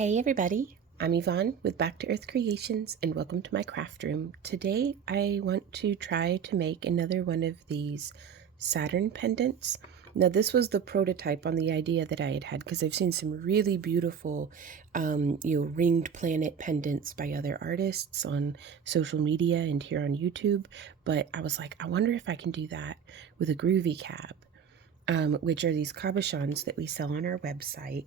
Hey everybody, I'm Yvonne with Back to Earth Creations and welcome to my craft room. Today I want to try to make another one of these Saturn pendants. Now this was the prototype on the idea that I had because I've seen some really beautiful ringed planet pendants by other artists on social media and here on YouTube, but I was like, I wonder if I can do that with a groovy cab. Which are these cabochons that we sell on our website.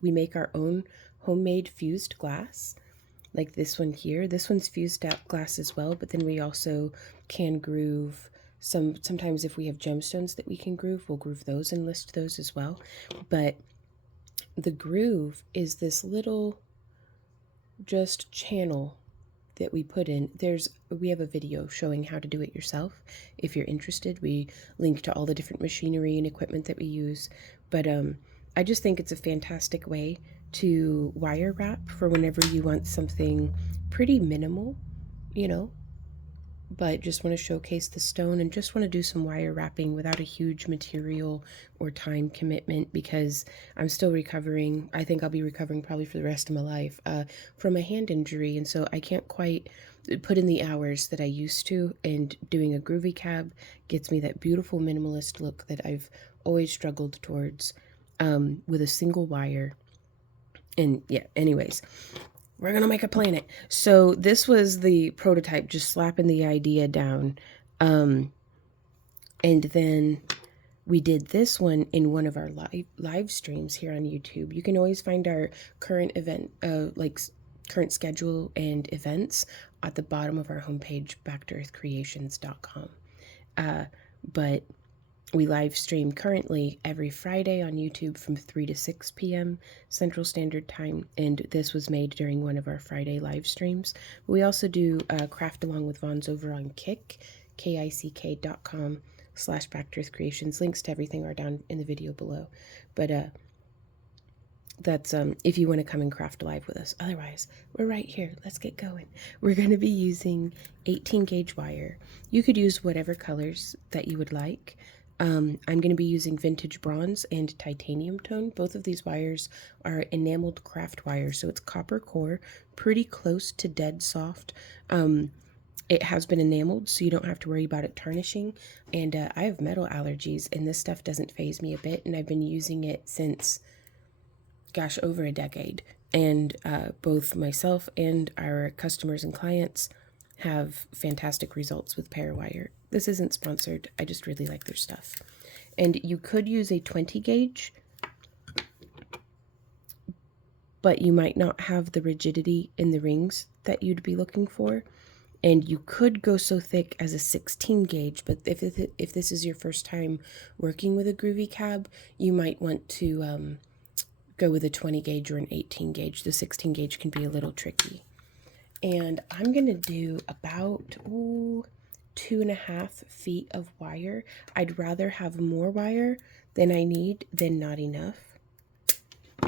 We make our own homemade fused glass, like this one here. This one's fused out glass as well, but then we also can groove sometimes if we have gemstones that we can groove, we'll groove those and list those as well. But the groove is this little just channel that we put in. We have a video showing how to do it yourself if you're interested. We link to all the different machinery and equipment that we use, but I just think it's a fantastic way to wire wrap for whenever you want something pretty minimal, but just want to showcase the stone and just want to do some wire wrapping without a huge material or time commitment, because I'm still recovering. I think I'll be recovering probably for the rest of my life from a hand injury, and so I can't quite put in the hours that I used to, and doing a groovy cab gets me that beautiful minimalist look that I've always struggled towards with a single wire. And yeah, anyways, we're gonna make a planet. So this was the prototype, just slapping the idea down. And then we did this one in one of our live streams here on YouTube. You can always find our current event, current schedule and events at the bottom of our homepage, backtoearthcreations.com. But we live stream currently every Friday on YouTube from 3 to 6 p.m. Central Standard Time, and this was made during one of our Friday live streams. We also do Craft Along with Vons over on Kick, kick.com/backtoearthcreations. Links to everything are down in the video below. But that's if you want to come and craft live with us. Otherwise, we're right here. Let's get going. We're going to be using 18 gauge wire. You could use whatever colors that you would like. I'm going to be using vintage bronze and titanium tone. Both of these wires are enameled craft wire, so it's copper core, pretty close to dead soft. It has been enameled, so you don't have to worry about it tarnishing. And I have metal allergies, and this stuff doesn't faze me a bit, and I've been using it since, gosh, over a decade. And both myself and our customers and clients have fantastic results with Parawire. This isn't sponsored, I just really like their stuff. And you could use a 20 gauge, but you might not have the rigidity in the rings that you'd be looking for. And you could go so thick as a 16 gauge, but if this is your first time working with a groovy cab, you might want to go with a 20 gauge or an 18 gauge. The 16 gauge can be a little tricky. And I'm going to do about 2.5 feet of wire. I'd rather have more wire than I need than not enough.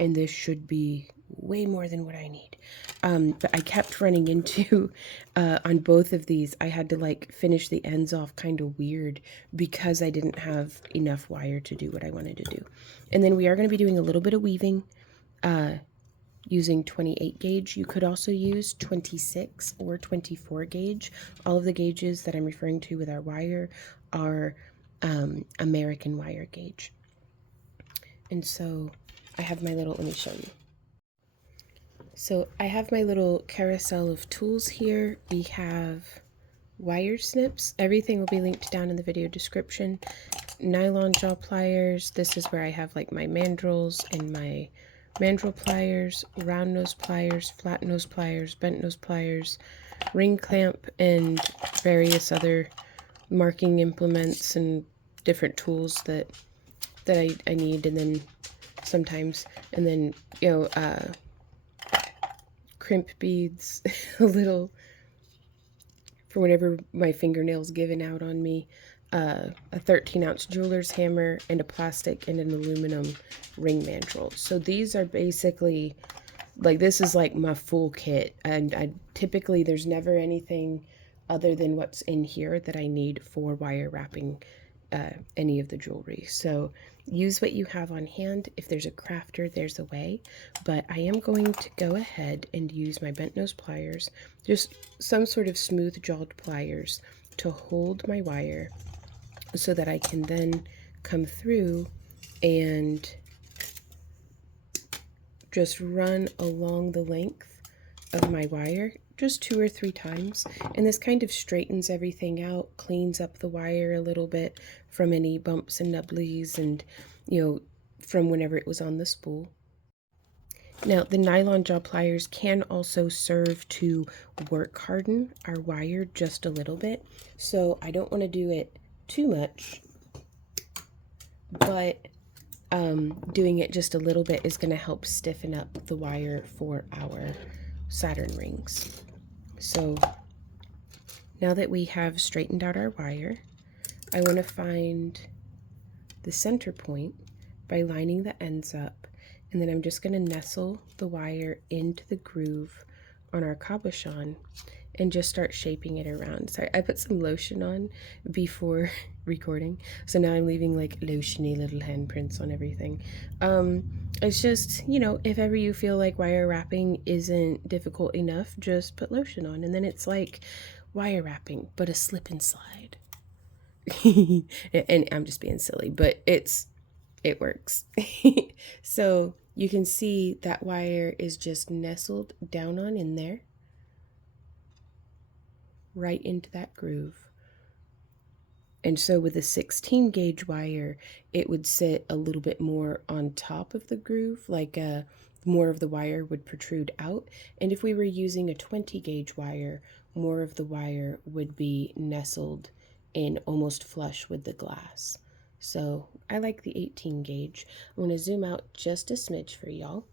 And this should be way more than what I need. But I kept running into, on both of these, I had to finish the ends off kind of weird because I didn't have enough wire to do what I wanted to do. And then we are going to be doing a little bit of weaving, using 28 gauge. You could also use 26 or 24 gauge. All of the gauges that I'm referring to with our wire are American wire gauge. And so I have my little, let me show you. So I have my little carousel of tools here. We have wire snips. Everything will be linked down in the video description. Nylon jaw pliers. This is where I have my mandrels and my mandrel pliers, round nose pliers, flat nose pliers, bent nose pliers, ring clamp, and various other marking implements and different tools that I need. And then sometimes, and then crimp beads, a little for whenever my fingernails given out on me, a 13-ounce jeweler's hammer, and a plastic and an aluminum ring mandrel. So these are basically, this is my full kit, and I typically, there's never anything other than what's in here that I need for wire wrapping any of the jewelry. So use what you have on hand. If there's a crafter, there's a way, but I am going to go ahead and use my bent nose pliers, just some sort of smooth jawed pliers, to hold my wire so that I can then come through and just run along the length of my wire just 2 or 3 times, and this kind of straightens everything out, cleans up the wire a little bit from any bumps and nubblies and, you know, from whenever it was on the spool. Now, the nylon jaw pliers can also serve to work harden our wire just a little bit, so I don't want to do it too much, but doing it just a little bit is going to help stiffen up the wire for our Saturn rings. So now that we have straightened out our wire, I want to find the center point by lining the ends up, and then I'm just going to nestle the wire into the groove on our cabochon and just start shaping it around. Sorry, I put some lotion on before recording, so now I'm leaving like lotiony little handprints on everything. It's just, you know, if ever you feel like wire wrapping isn't difficult enough, just put lotion on, and then it's like wire wrapping, but a slip and slide. And I'm just being silly, but it works. So you can see that wire is just nestled down on in there, right into that groove. And so with a 16 gauge wire, it would sit a little bit more on top of the groove, like more of the wire would protrude out. And if we were using a 20 gauge wire, more of the wire would be nestled in almost flush with the glass. So I like the 18 gauge. I'm going to zoom out just a smidge for y'all.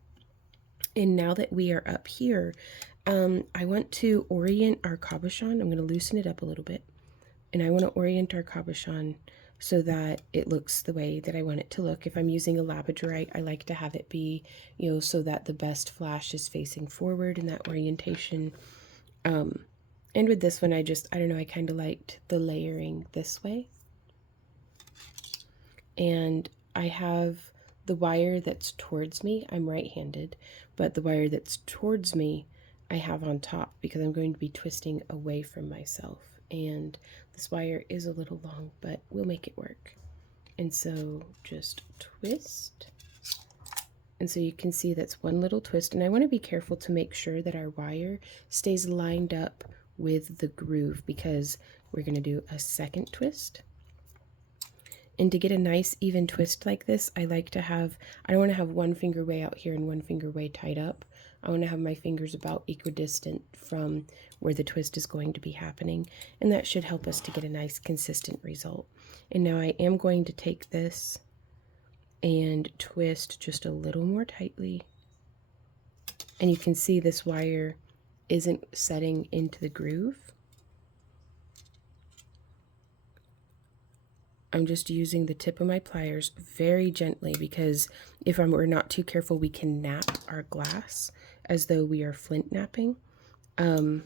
And now that we are up here, I want to orient our cabochon. I'm going to loosen it up a little bit. And I want to orient our cabochon so that it looks the way that I want it to look. If I'm using a labradorite, I like to have it be, you know, so that the best flash is facing forward in that orientation. And with this one, I don't know, I kind of liked the layering this way. And I have the wire that's towards me, I'm right-handed, but the wire that's towards me, I have on top because I'm going to be twisting away from myself. And this wire is a little long, but we'll make it work. And so just twist. And so you can see that's one little twist. And I want to be careful to make sure that our wire stays lined up with the groove because we're going to do a second twist. And to get a nice even twist like this, I like to have, I don't want to have one finger way out here and one finger way tied up. I want to have my fingers about equidistant from where the twist is going to be happening, and that should help us to get a nice consistent result. And now I am going to take this and twist just a little more tightly, and you can see this wire isn't setting into the groove. I'm just using the tip of my pliers very gently because if we're not too careful, we can nap our glass as though we are flint napping. And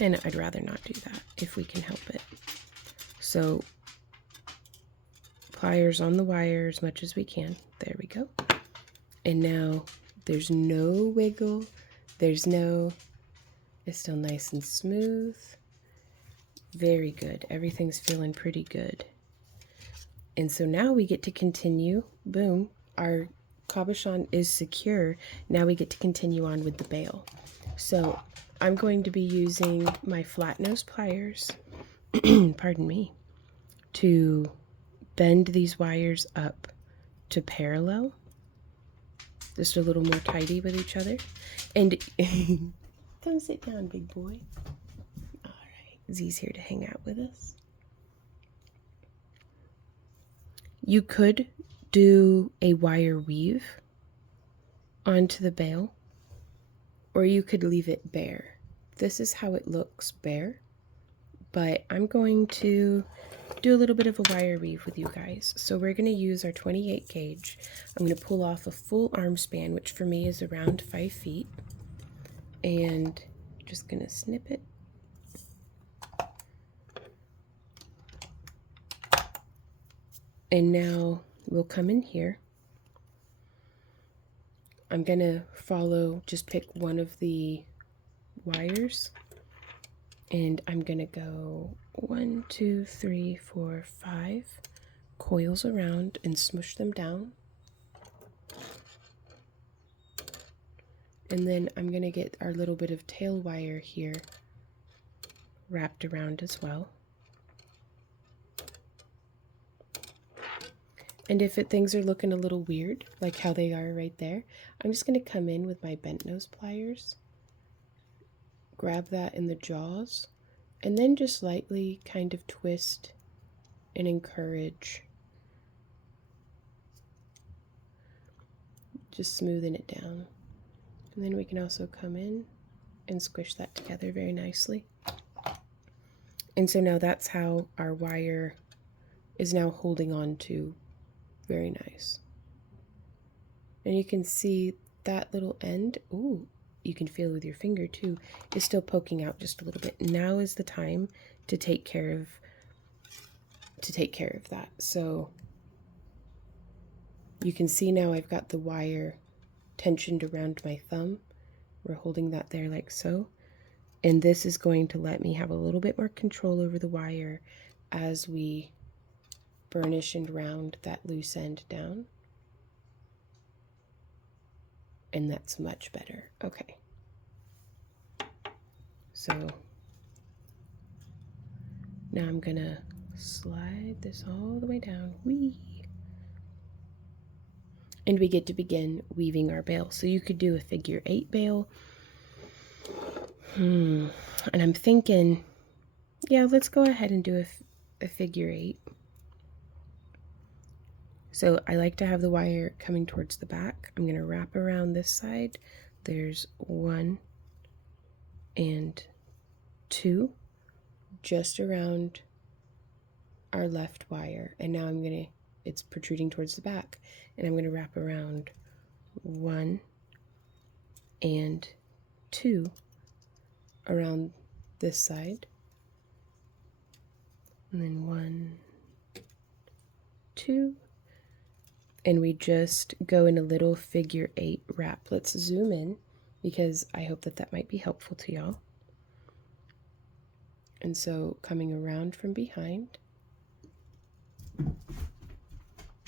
I'd rather not do that if we can help it. So pliers on the wire as much as we can. There we go. And now there's no wiggle. It's still nice and smooth. Very good. Everything's feeling pretty good. And so now we get to continue. Boom. Our cabochon is secure. Now we get to continue on with the bail. So I'm going to be using my flat nose pliers, pardon me, to bend these wires up to parallel. Just a little more tidy with each other. And come sit down, big boy. Z's here to hang out with us. You could do a wire weave onto the bail, or you could leave it bare. This is how it looks bare, but I'm going to do a little bit of a wire weave with you guys. So we're going to use our 28 gauge. I'm going to pull off a full arm span, which for me is around 5 feet, and just going to snip it. And now we'll come in here. I'm going to just pick one of the wires, and I'm going to go 1, 2, 3, 4, 5 coils around and smush them down. And then I'm going to get our little bit of tail wire here wrapped around as well. And if things are looking a little weird, like how they are right there, I'm just going to come in with my bent nose pliers, grab that in the jaws, and then just lightly kind of twist and encourage, just smoothing it down. And then we can also come in and squish that together very nicely. And so now that's how our wire is now holding on to. Very nice. And you can see that little end, ooh, you can feel with your finger too, is still poking out just a little bit. Now is the time to take care of that. So you can see now I've got the wire tensioned around my thumb. We're holding that there like so. And this is going to let me have a little bit more control over the wire as we burnish and round that loose end down. And that's much better. Okay. So now I'm gonna slide this all the way down. Whee! And we get to begin weaving our bail. So you could do a figure 8 bail. And I'm thinking, yeah, let's go ahead and do a figure 8. So I like to have the wire coming towards the back. I'm going to wrap around this side. There's 1 and 2 just around our left wire. And now it's protruding towards the back. And I'm going to wrap around 1 and 2 around this side. And then 1, 2. And we just go in a little figure 8 wrap. Let's zoom in because I hope that might be helpful to y'all. And so coming around from behind,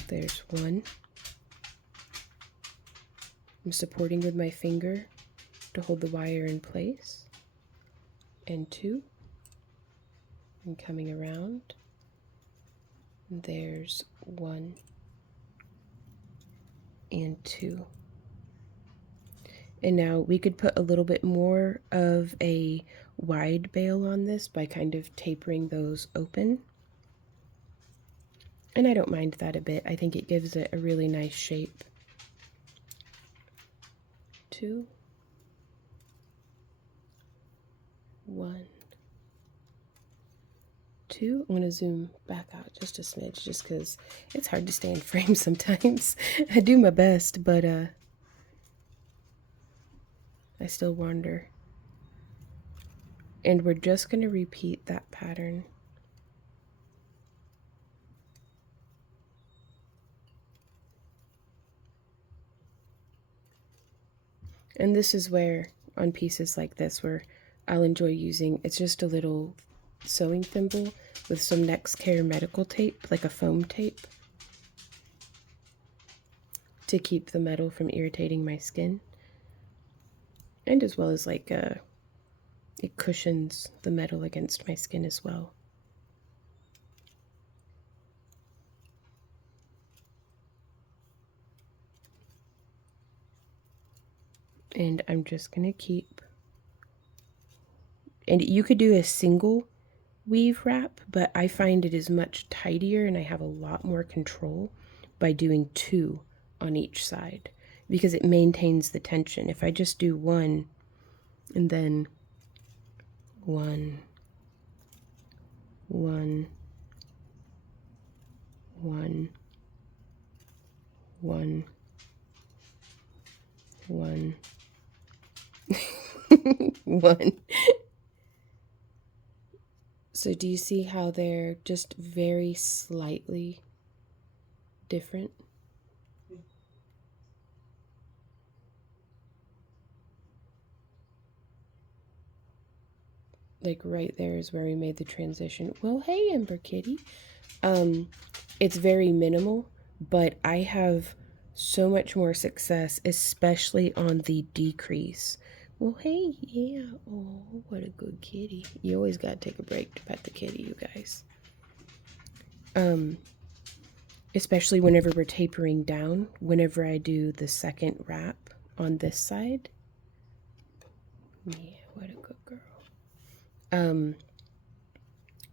there's 1. I'm supporting with my finger to hold the wire in place. And 2. And coming around, there's 1 and 2. And now we could put a little bit more of a wide bail on this by kind of tapering those open. And I don't mind that a bit. I think it gives it a really nice shape. 2, 1, 2. I'm going to zoom back out just a smidge just because it's hard to stay in frame sometimes. I do my best, but I still wander. And we're just going to repeat that pattern. And this is where, on pieces like this, where I'll enjoy using, it's just a little sewing thimble with some Next Care medical tape, like a foam tape, to keep the metal from irritating my skin. And as well as like it cushions the metal against my skin as well. And I'm just going to keep, and you could do a single weave wrap, but I find it is much tidier and I have a lot more control by doing 2 on each side because it maintains the tension. If I just do 1 and then 1, 1, 1, 1, 1, 1. So do you see how they're just very slightly different. Like right there is where we made the transition. Well, hey, Ember Kitty. It's very minimal, but I have so much more success, especially on the decrease. Well, hey, yeah. Oh, what a good kitty. You always gotta take a break to pet the kitty, you guys. Especially whenever we're tapering down, whenever I do the second wrap on this side. Yeah, what a good girl.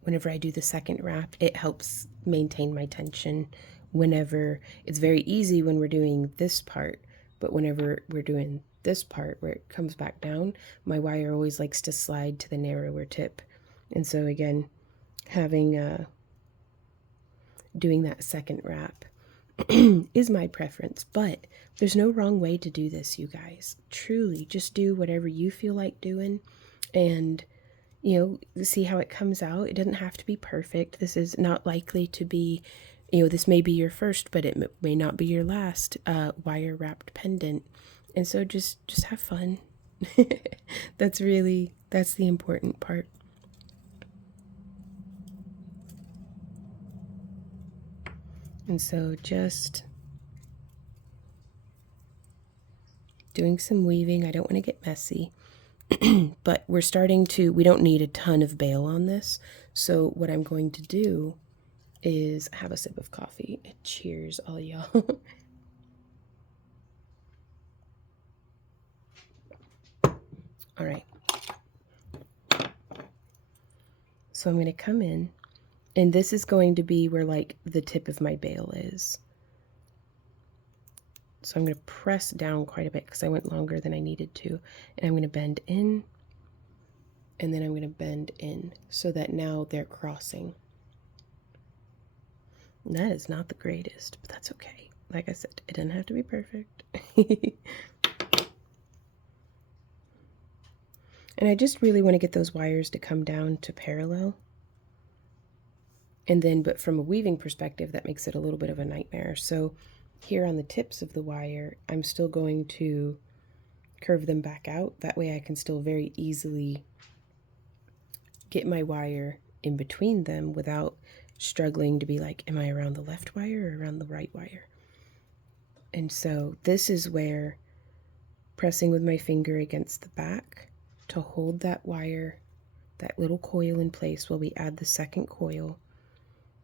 Whenever I do the second wrap, it helps maintain my tension. Whenever it's very easy when we're doing this part, but whenever we're doing this part where it comes back down, my wire always likes to slide to the narrower tip. And so again, having doing that second wrap is my preference, but there's no wrong way to do this, you guys. Truly, just do whatever you feel like doing, and see how it comes out. It doesn't have to be perfect. This is not likely to be, this may be your first, but it may not be your last wire wrapped pendant. And so just have fun. That's the important part. And so just doing some weaving. I don't want to get messy. But we don't need a ton of bail on this. So what I'm going to do is have a sip of coffee. Cheers, all y'all. All right. So I'm going to come in, and this is going to be where like the tip of my bail is. So I'm going to press down quite a bit because I went longer than I needed to. And I'm going to bend in, and then I'm going to bend in so that now they're crossing. And that is not the greatest, but that's okay. Like I said, it doesn't have to be perfect. And I just really want to get those wires to come down to parallel. And then, but from a weaving perspective, that makes it a little bit of a nightmare. So here on the tips of the wire, I'm still going to curve them back out. That way I can still very easily get my wire in between them without struggling to be like, am I around the left wire or around the right wire? And so this is where pressing with my finger against the back to hold that wire, that little coil in place while we add the second coil,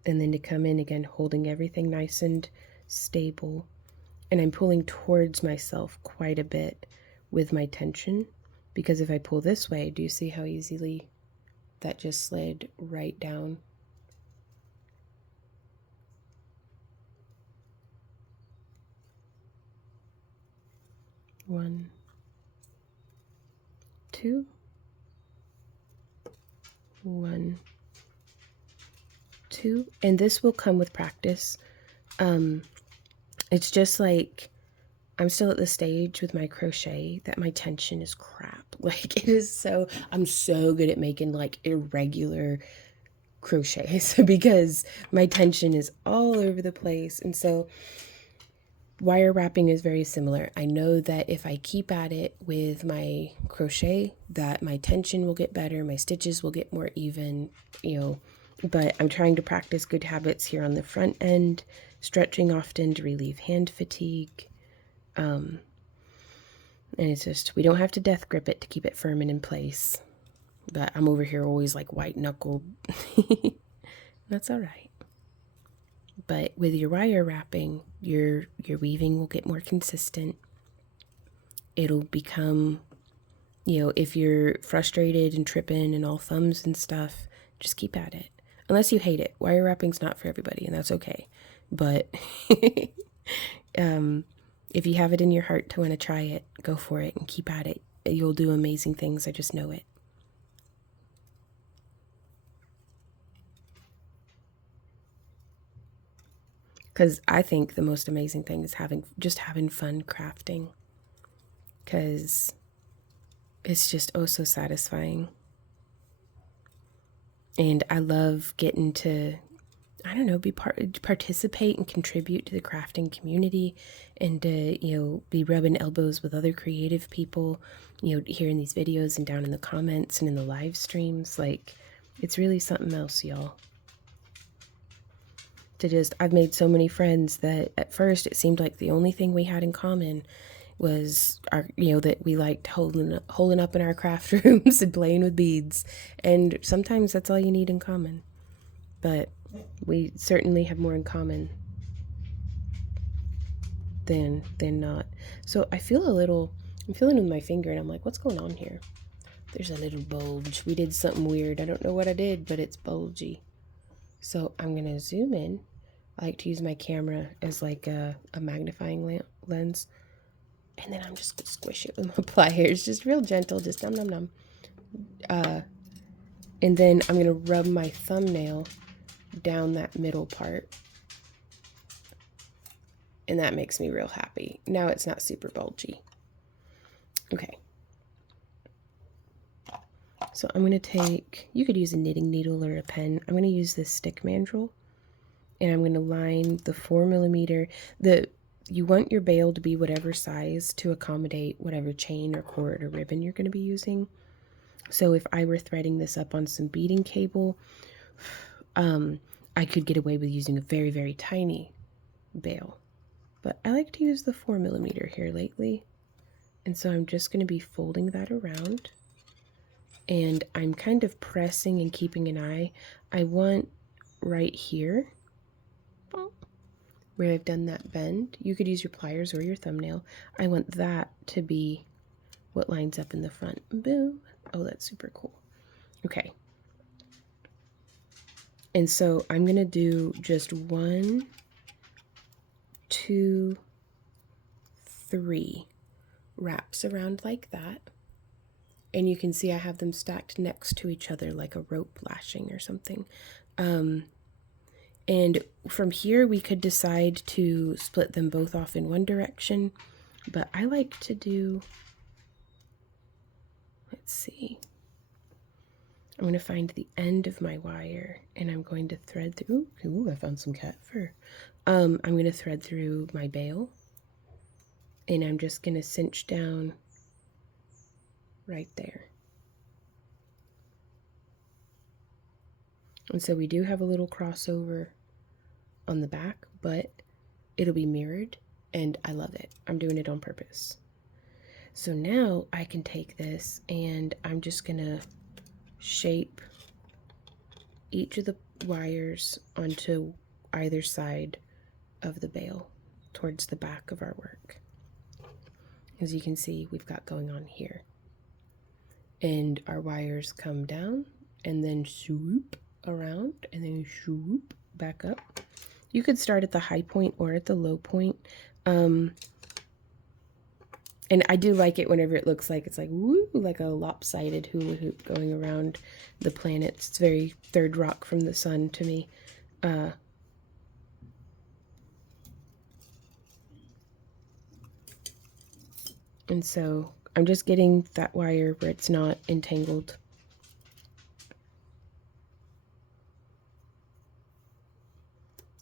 and then to come in again holding everything nice and stable. And I'm pulling towards myself quite a bit with my tension, because if I pull this way, do you see how easily that just slid right down? One, two, one, two, and this will come with practice. It's just like I'm still at the stage with my crochet that my tension is crap. Like it is I'm so good at making like irregular crochets because my tension is all over the place. And so wire wrapping is very similar. I know that if I keep at it with my crochet, that my tension will get better, my stitches will get more even, but I'm trying to practice good habits here on the front end, stretching often to relieve hand fatigue. And it's just, we don't have to death grip it to keep it firm and in place. But I'm over here always like white knuckled. That's all right. But with your wire wrapping, your weaving will get more consistent. It'll become, if you're frustrated and tripping and all thumbs and stuff, just keep at it. Unless you hate it. Wire wrapping's not for everybody, and that's okay. But if you have it in your heart to want to try it, go for it and keep at it. You'll do amazing things. I just know it. Because I think the most amazing thing is having fun crafting. Because it's just oh so satisfying. And I love getting to I don't know, participate and contribute to the crafting community, and be rubbing elbows with other creative people, here in these videos and down in the comments and in the live streams. Like, it's really something else, y'all. I've made so many friends that at first it seemed like the only thing we had in common was that we liked holding up in our craft rooms and playing with beads. And sometimes that's all you need in common. But we certainly have more in common than not. So I'm feeling with my finger, and I'm like, what's going on here? There's a little bulge. We did something weird. I don't know what I did, but it's bulgy. So I'm going to zoom in. I like to use my camera as like a magnifying lens. And then I'm just going to squish it with my pliers. Just real gentle. Just num num num. And then I'm going to rub my thumbnail down that middle part. And that makes me real happy. Now it's not super bulgy. Okay. So I'm going to take, you could use a knitting needle or a pen. I'm going to use this stick mandrel. And I'm going to line the 4mm. You want your bail to be whatever size to accommodate whatever chain or cord or ribbon you're going to be using. So if I were threading this up on some beading cable, I could get away with using a very, very tiny bail. But I like to use the 4mm here lately. And so I'm just going to be folding that around. And I'm kind of pressing and keeping an eye. I want right here, where I've done that bend, you could use your pliers or your thumbnail. I want that to be what lines up in the front. Boom. Oh, that's super cool. Okay. And so I'm going to do just 1, 2, 3 wraps around like that. And you can see I have them stacked next to each other like a rope lashing or something. And from here we could decide to split them both off in one direction, but I like to do, let's see, I'm going to find the end of my wire and I'm going to thread through, ooh, I found some cat fur. I'm going to thread through my bail, and I'm just going to cinch down right there. And so we do have a little crossover on the back, but it'll be mirrored, and I love it. I'm doing it on purpose. So now I can take this and I'm just gonna shape each of the wires onto either side of the bail towards the back of our work. As you can see, we've got going on here. And our wires come down and then swoop around and then swoop back up. You could start at the high point or at the low point. And I do like it whenever it looks like it's like, woo, like a lopsided hula hoop going around the planets. It's very Third Rock from the Sun to me. And so I'm just getting that wire where it's not entangled.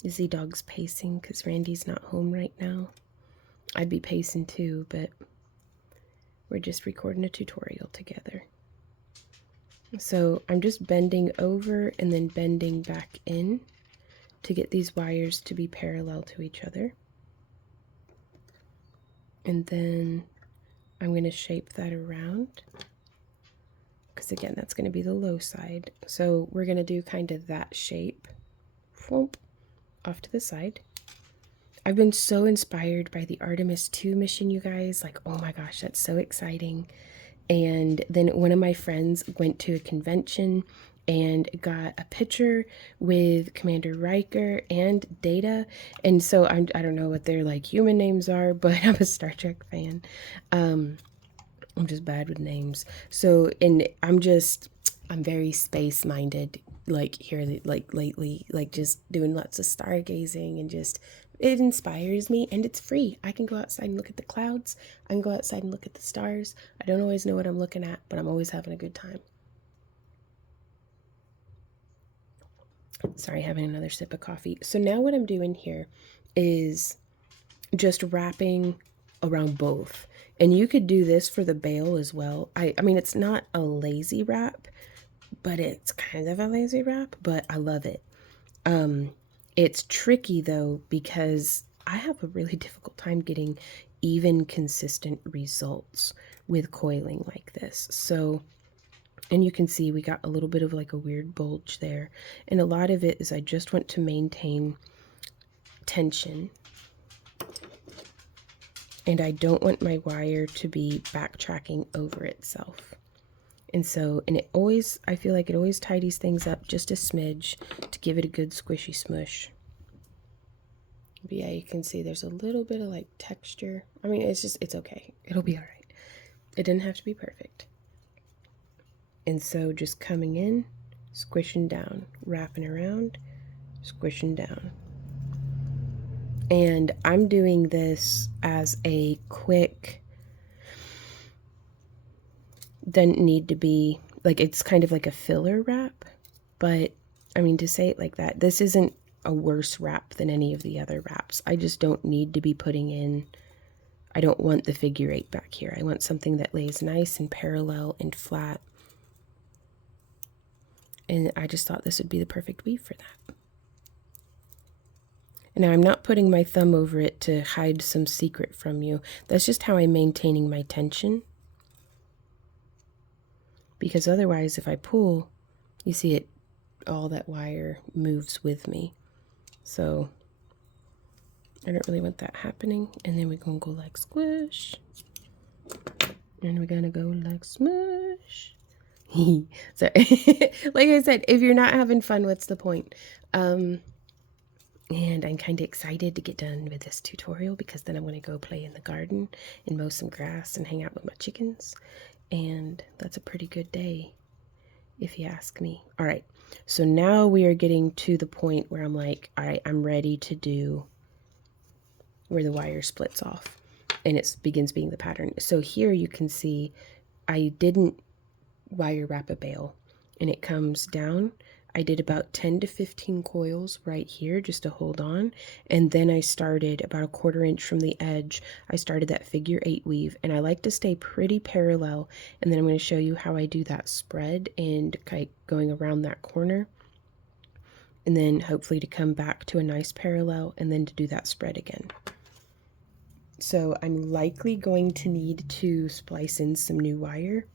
Izzy dog's pacing because Randy's not home right now. I'd be pacing too, but we're just recording a tutorial together. So I'm just bending over and then bending back in to get these wires to be parallel to each other. And then I'm going to shape that around, because again, that's going to be the low side. So we're going to do kind of that shape, off to the side. I've been so inspired by the Artemis 2 mission, you guys. Like, oh my gosh, that's so exciting. And then one of my friends went to a convention and got a picture with Commander Riker and Data. And so I don't know what their like human names are, but I'm a Star Trek fan. I'm just bad with names. So, and I'm very space minded, like here, like lately, like just doing lots of stargazing, and just, it inspires me, and it's free. I can go outside and look at the clouds. I can go outside and look at the stars. I don't always know what I'm looking at, but I'm always having a good time. Sorry, having another sip of coffee. So now what I'm doing here is just wrapping around both. And you could do this for the bail as well. I mean, it's not a lazy wrap, but it's kind of a lazy wrap, but I love it. It's tricky though, because I have a really difficult time getting even consistent results with coiling like this. So, and you can see we got a little bit of like a weird bulge there. And a lot of it is I just want to maintain tension. And I don't want my wire to be backtracking over itself. And so, and it always, I feel like it always tidies things up just a smidge to give it a good squishy smush. But yeah, you can see there's a little bit of like texture. I mean, it's okay. It'll be all right. It didn't have to be perfect. And so just coming in, squishing down, wrapping around, squishing down. And I'm doing this as a quick, doesn't need to be, like, it's kind of like a filler wrap. But, I mean, to say it like that, this isn't a worse wrap than any of the other wraps. I just don't need to be putting in, I don't want the figure 8 back here. I want something that lays nice and parallel and flat. And I just thought this would be the perfect weave for that. And now I'm not putting my thumb over it to hide some secret from you. That's just how I'm maintaining my tension. Because otherwise, if I pull, you see it, all that wire moves with me. So I don't really want that happening. And then we're going to go like squish. And we're going to go like smush. So, like I said, if you're not having fun, what's the point? And I'm kind of excited to get done with this tutorial because then I'm going to go play in the garden and mow some grass and hang out with my chickens. And that's a pretty good day, if you ask me. All right, so now we are getting to the point where I'm like, all right, I'm ready to do where the wire splits off and it begins being the pattern. So here you can see I didn't wire wrap a bail, and it comes down. I did about 10 to 15 coils right here just to hold on, and then I started about a 1/4 inch from the edge. I started that figure 8 weave, and I like to stay pretty parallel, and then I'm going to show you how I do that spread and going around that corner, and then hopefully to come back to a nice parallel and then to do that spread again. So I'm likely going to need to splice in some new wire,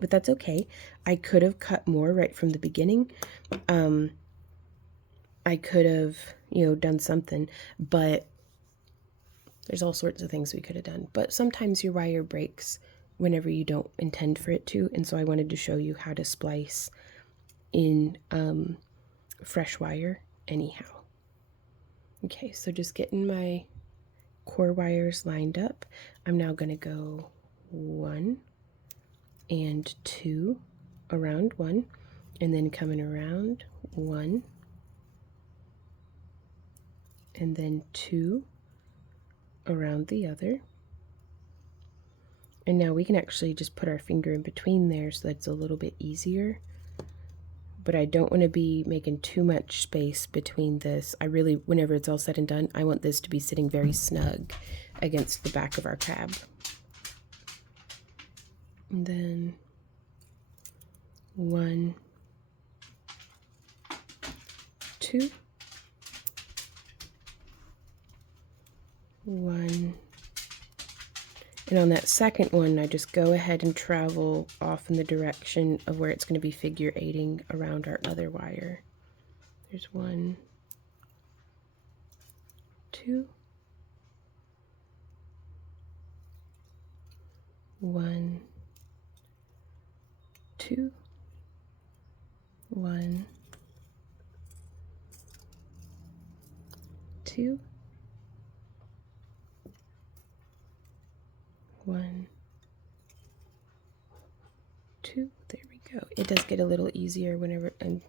but that's okay. I could have cut more right from the beginning. I could have, done something, but there's all sorts of things we could have done. But sometimes your wire breaks whenever you don't intend for it to, and so I wanted to show you how to splice in fresh wire anyhow. Okay, so just getting my core wires lined up. I'm now going to go 1 and 2 around one, and then coming around 1 and then 2 around the other. And now we can actually just put our finger in between there so that's a little bit easier. But I don't want to be making too much space between this. I really, whenever it's all said and done, I want this to be sitting very snug against the back of our cab. And then 1, 2, 1, and on that second one, I just go ahead and travel off in the direction of where it's going to be figure 8ing around our other wire. There's 1, 2, 1, 2, 1, 2, 1, 2. There we go. It does get a little easier whenever, and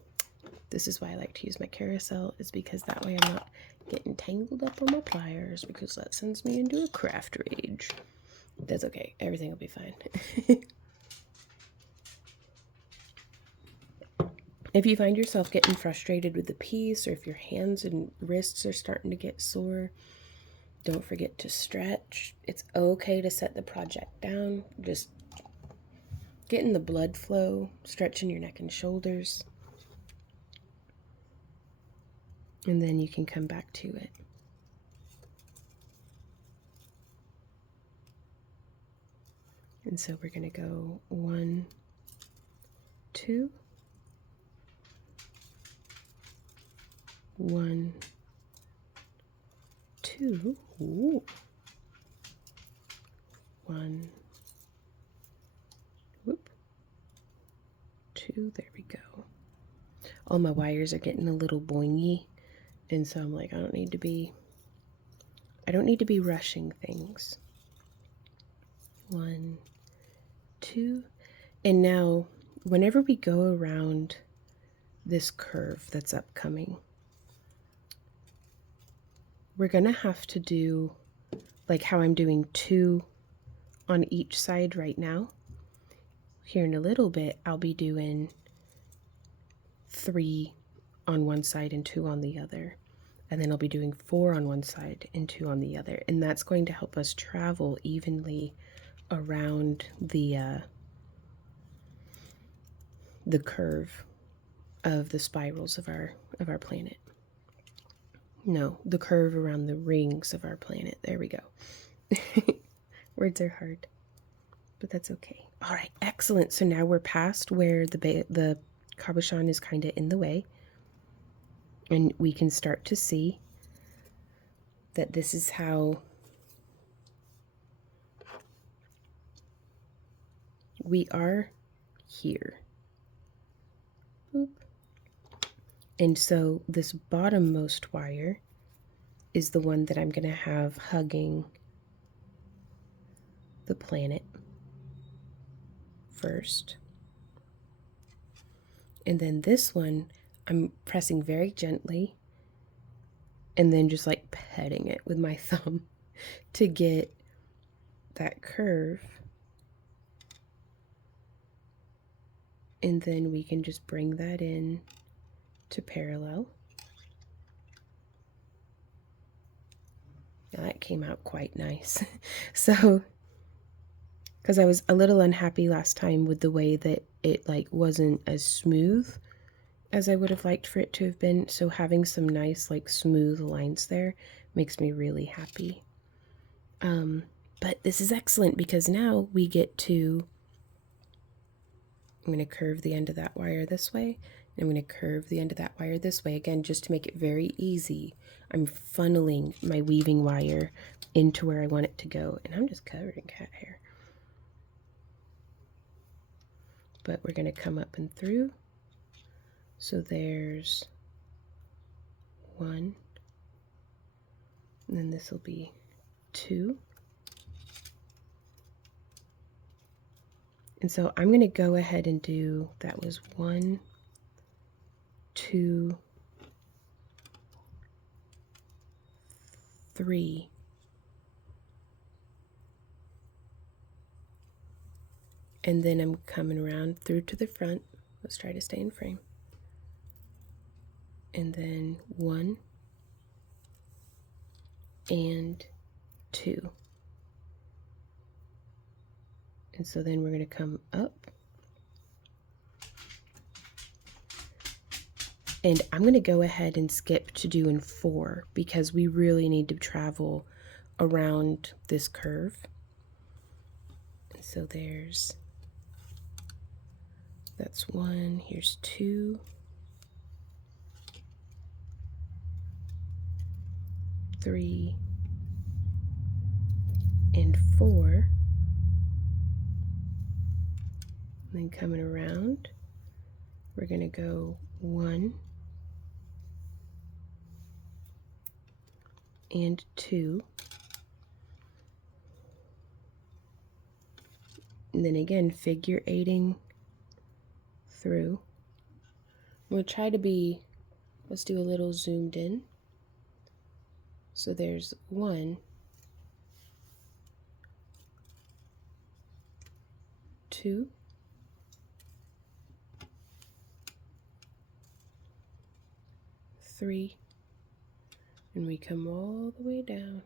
this is why I like to use my carousel, is because that way I'm not getting tangled up on my pliers, because that sends me into a craft rage. That's okay. Everything will be fine. If you find yourself getting frustrated with the piece, or if your hands and wrists are starting to get sore, don't forget to stretch. It's okay to set the project down. Just getting the blood flow, stretching your neck and shoulders, and then you can come back to it. And so we're going to go 1, 2, 1, 2, ooh, 1, whoop, 2, there we go. All my wires are getting a little boingy, and so I'm like, I don't need to be rushing things. 1, 2, and now whenever we go around this curve that's upcoming, we're gonna have to do like how I'm doing 2 on each side right now. Here in a little bit, I'll be doing 3 on one side and 2 on the other. And then I'll be doing 4 on one side and 2 on the other. And that's going to help us travel evenly around the curve of the spirals of our planet. No, the curve around the rings of our planet. There we go. Words are hard, but that's okay. All right, excellent. So now we're past where the cabochon is kind of in the way, and we can start to see that this is how we are here. Boop. And so this bottommost wire is the one that I'm going to have hugging the planet first. And then this one, I'm pressing very gently and then just like petting it with my thumb to get that curve. And then we can just bring that in to parallel. Now that came out quite nice. So, because I was a little unhappy last time with the way that it like wasn't as smooth as I would have liked for it to have been. So having some nice like smooth lines there makes me really happy. But this is excellent because now we get to, I'm going to curve the end of that wire this way. I'm going to curve the end of that wire this way again, just to make it very easy. I'm funneling my weaving wire into where I want it to go, and I'm just covered in cat hair. But we're going to come up and through. So there's 1, and then this will be 2. And so I'm going to go ahead and do, that was 1, 2, 3. And then I'm coming around through to the front. Let's try to stay in frame. And then 1 and 2. And so then we're going to come up. And I'm going to go ahead and skip to doing 4 because we really need to travel around this curve. And so that's 1, here's 2. 3 and 4. And then coming around, we're going to go 1 and 2. And then again, figure 8ing through. We'll try to be, let's do a little zoomed in. So there's 1, 2, 3, and we come all the way down,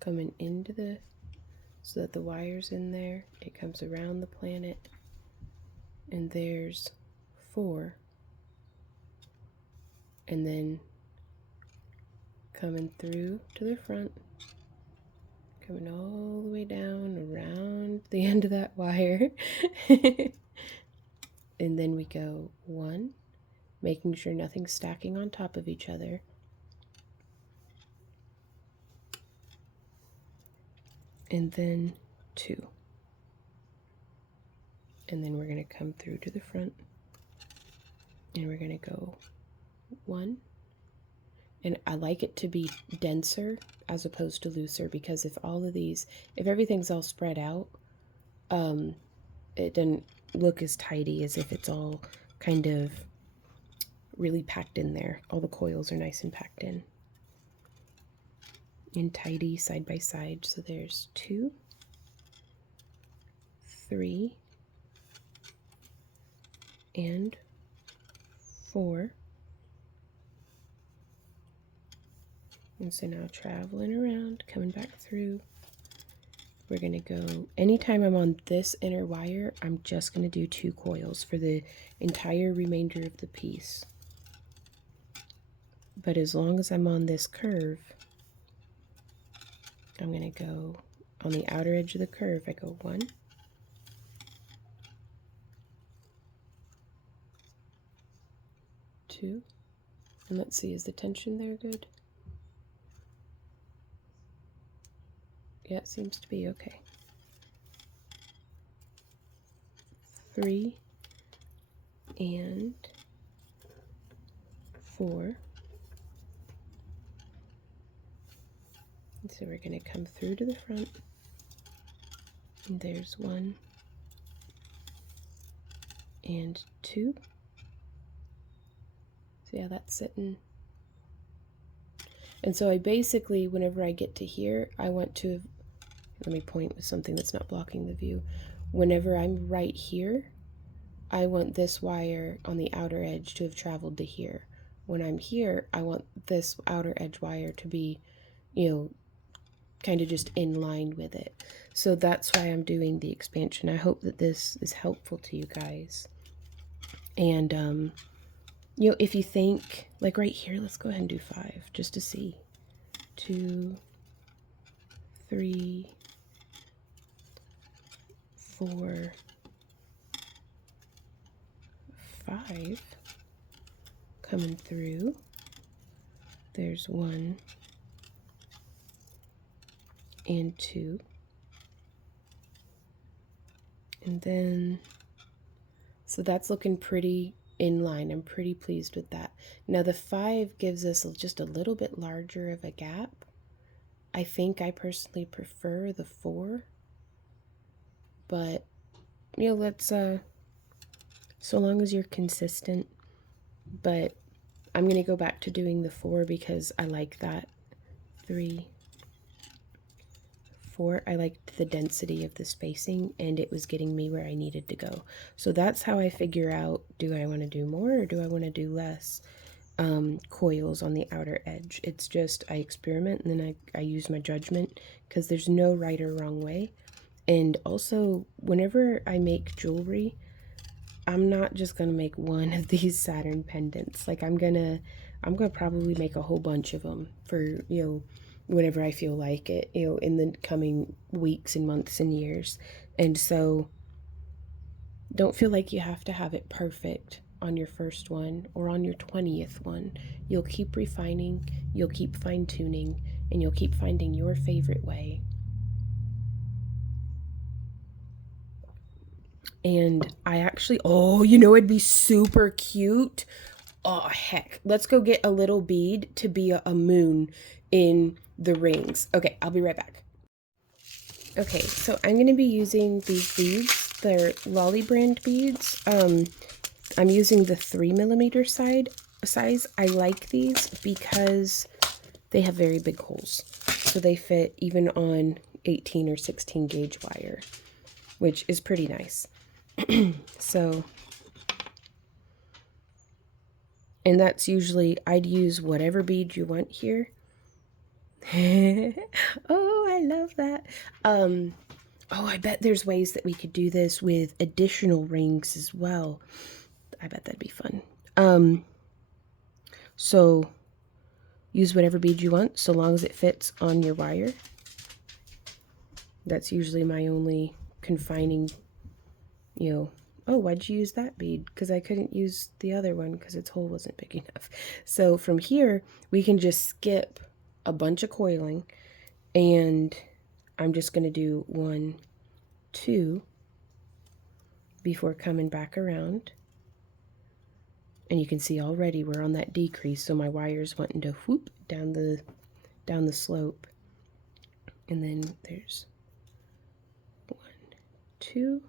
coming into the, so that the wire's in there, it comes around the planet, and there's 4, and then coming through to the front, coming all the way down around the end of that wire. And then we go 1, making sure nothing's stacking on top of each other. And then 2. And then we're going to come through to the front, and we're going to go 1. And I like it to be denser as opposed to looser, because if everything's all spread out, it doesn't look as tidy as if it's all kind of really packed in there. All the coils are nice and packed in and tidy side by side. So there's 2, 3, and 4. And so now traveling around, coming back through, we're going to go, anytime I'm on this inner wire, I'm just going to do 2 coils for the entire remainder of the piece. But as long as I'm on this curve, I'm going to go on the outer edge of the curve. I go 1, 2, and let's see, is the tension there good? Yeah, it seems to be okay. 3 and 4. And so we're going to come through to the front, and there's 1 and 2. So yeah, that's sitting. And so I basically, whenever I get to here, I want to, let me point with something that's not blocking the view. Whenever I'm right here, I want this wire on the outer edge to have traveled to here. When I'm here, I want this outer edge wire to be, kind of just in line with it. So that's why I'm doing the expansion. I hope that this is helpful to you guys. And, if you think, like right here, let's go ahead and do 5 just to see. 2, 3, 4, 5, coming through. There's 1 and 2. And then, so that's looking pretty in line. I'm pretty pleased with that. Now the 5 gives us just a little bit larger of a gap. I think I personally prefer the 4, but let's so long as you're consistent. But I'm gonna go back to doing the 4 because I like that. 3, 4, I liked the density of the spacing, and it was getting me where I needed to go. So that's how I figure out, do I want to do more or do I want to do less coils on the outer edge. It's just, I experiment, and then I use my judgment, because there's no right or wrong way. And also, whenever I make jewelry, I'm not just gonna make one of these Saturn pendants. Like I'm gonna probably make a whole bunch of them for, whenever I feel like it, in the coming weeks and months and years. And so don't feel like you have to have it perfect on your first one or on your 20th one. You'll keep refining, you'll keep fine-tuning, and you'll keep finding your favorite way. And I actually, it'd be super cute. Oh, heck. Let's go get a little bead to be a moon in the rings. Okay, I'll be right back. Okay, so I'm going to be using these beads. They're Lolly brand beads. I'm using the 3mm size. I like these because they have very big holes. So they fit even on 18 or 16 gauge wire, which is pretty nice. So, And that's usually, I'd use whatever bead you want here. Oh, I love that. Oh, I bet there's ways that we could do this with additional rings as well. I bet that'd be fun. So use whatever bead you want, so long as it fits on your wire. That's usually my only confining, you know, oh, why'd you use that bead? Because I couldn't use the other one because its hole wasn't big enough. So from here, we can just skip a bunch of coiling, and I'm just going to do 1, 2 before coming back around. And you can see already we're on that decrease, so my wire's wanting to whoop down the slope. And then there's 1, 2.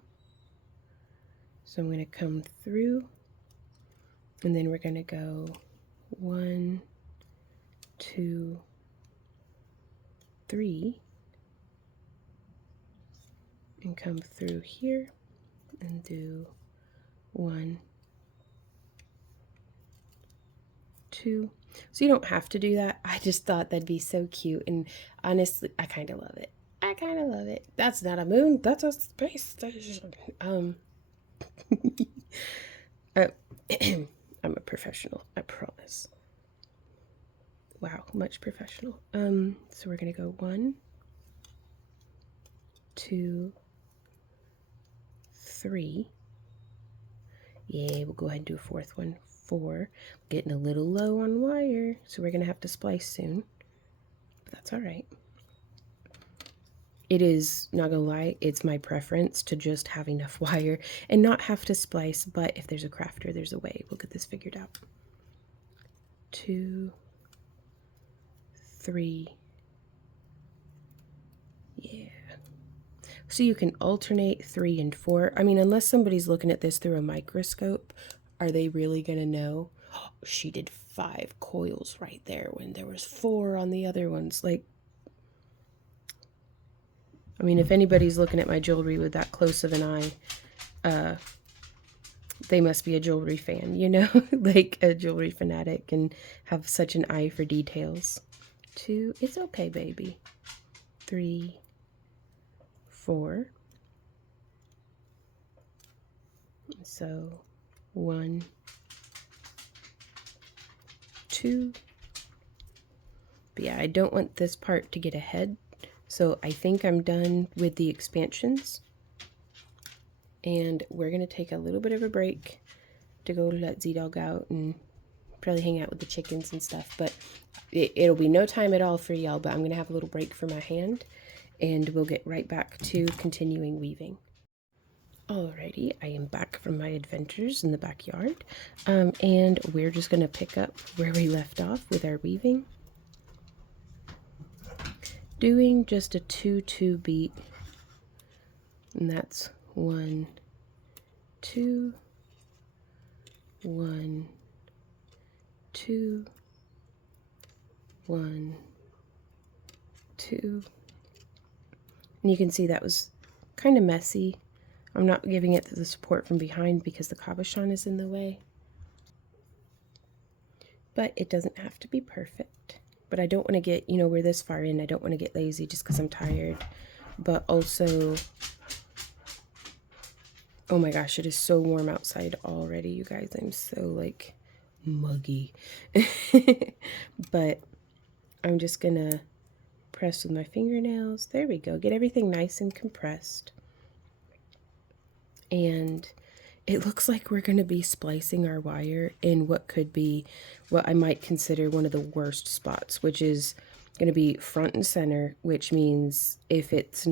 So I'm going to come through, and then we're going to go 1, 2, 3, and come through here and do 1, 2. So you don't have to do that. I just thought that'd be so cute, and honestly, I kind of love it. I kind of love it. That's not a moon, that's a space station. I'm a professional, I promise. Wow, much professional. So we're gonna go 1, 2, 3. Yeah, we'll go ahead and do a fourth one. 4. Getting a little low on wire, so we're gonna have to splice soon, but that's all right. It is, not gonna lie, it's my preference to just have enough wire and not have to splice, but if there's a crafter, there's a way. We'll get this figured out. 2, 3. Yeah. So you can alternate 3 and 4. I mean, unless somebody's looking at this through a microscope, are they really gonna know? Oh, she did 5 coils right there when there was 4 on the other ones. Like, I mean, if anybody's looking at my jewelry with that close of an eye, they must be a jewelry fan, you know, like a jewelry fanatic, and have such an eye for details. 2, it's okay, baby. 3, 4. So 1, 2. But yeah, I don't want this part to get ahead, so I think I'm done with the expansions. And we're going to take a little bit of a break to go let Z-Dog out and probably hang out with the chickens and stuff. But it'll be no time at all for y'all, but I'm going to have a little break for my hand, and we'll get right back to continuing weaving. Alrighty, I am back from my adventures in the backyard, and we're just going to pick up where we left off with our weaving. Doing just a 2-2 beat, and that's 1, 2, 1, 2, 1, 2. And you can see that was kind of messy. I'm not giving it the support from behind because the cabochon is in the way. But it doesn't have to be perfect. But I don't want to get, you know, we're this far in, I don't want to get lazy just because I'm tired. But also, oh my gosh, it is so warm outside already, you guys. I'm so, like, muggy. But I'm just gonna press with my fingernails. There we go. Get everything nice and compressed. And it looks like we're going to be splicing our wire in what could be what I might consider one of the worst spots, which is going to be front and center, which means if it's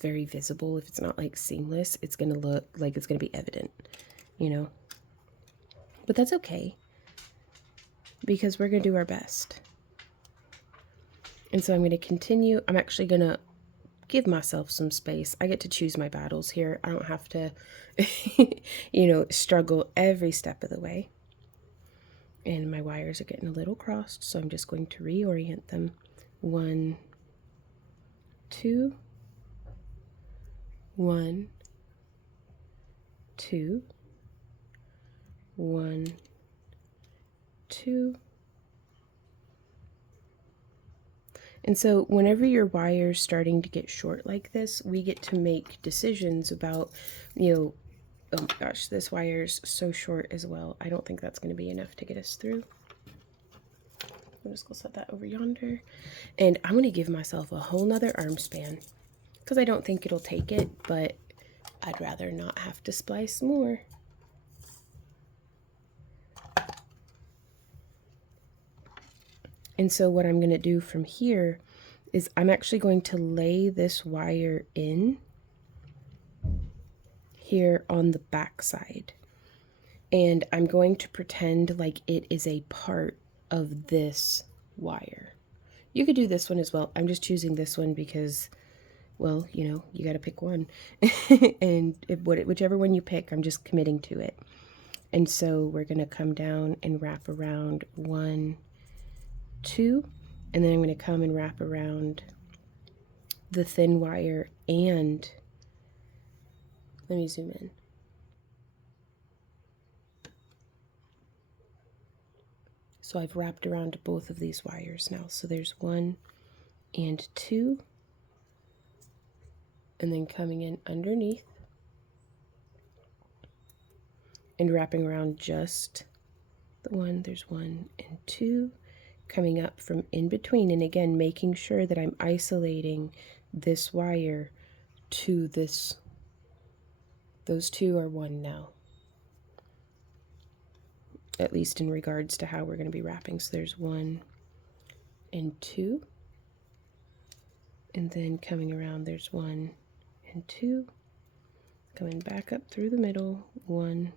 very visible, if it's not like seamless, it's going to look like it's going to be evident, you know. But that's okay, because we're going to do our best. And so I'm going to continue. I'm actually going to give myself some space. I get to choose my battles here. I don't have to, you know, struggle every step of the way. And my wires are getting a little crossed, so I'm just going to reorient them. 1, 2, 1, 2, 1, 2. And so whenever your wire's starting to get short like this, we get to make decisions about, oh my gosh, this wire's so short as well. I don't think that's going to be enough to get us through. I'm just going to set that over yonder. And I'm going to give myself a whole nother arm span because I don't think it'll take it, but I'd rather not have to splice more. And so what I'm going to do from here is I'm actually going to lay this wire in here on the back side. And I'm going to pretend like it is a part of this wire. You could do this one as well. I'm just choosing this one because, well, you got to pick one. And whichever one you pick, I'm just committing to it. And so we're going to come down and wrap around 1, 2, and then I'm going to come and wrap around the thin wire, and let me zoom in. So I've wrapped around both of these wires now. So there's 1 and 2, and then coming in underneath and wrapping around just the one. There's 1 and 2, coming up from in between, and again making sure that I'm isolating this wire to this. Those two are one now, at least in regards to how we're going to be wrapping. So there's 1 and 2, and then coming around there's 1 and 2, coming back up through the middle, 1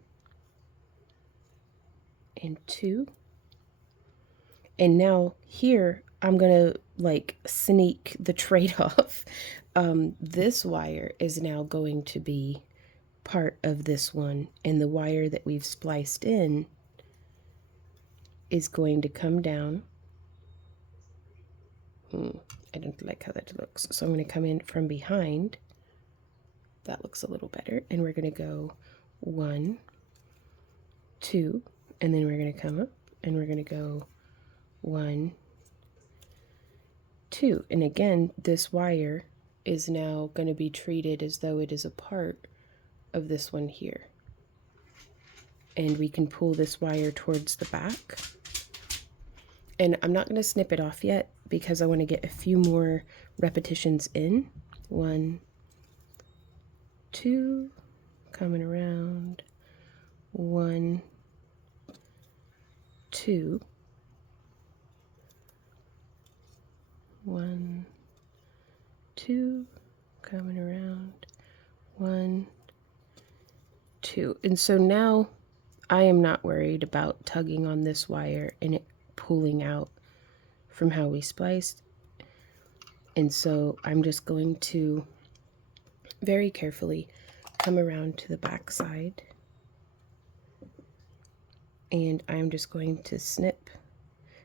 and 2. And now here I'm gonna like sneak the trade-off. This wire is now going to be part of this one, and the wire that we've spliced in is going to come down. I don't like how that looks, so I'm going to come in from behind. That looks a little better, and we're going to go 1, 2, and then we're going to come up and we're going to go 1, 2, and again this wire is now going to be treated as though it is a part of this one here, and we can pull this wire towards the back. And I'm not going to snip it off yet because I want to get a few more repetitions in. 1, 2, coming around, 1, 2, 1, 2, coming around, 1, 2. And so now I am not worried about tugging on this wire and it pulling out from how we spliced. And so I'm just going to very carefully come around to the back side, and I'm just going to snip.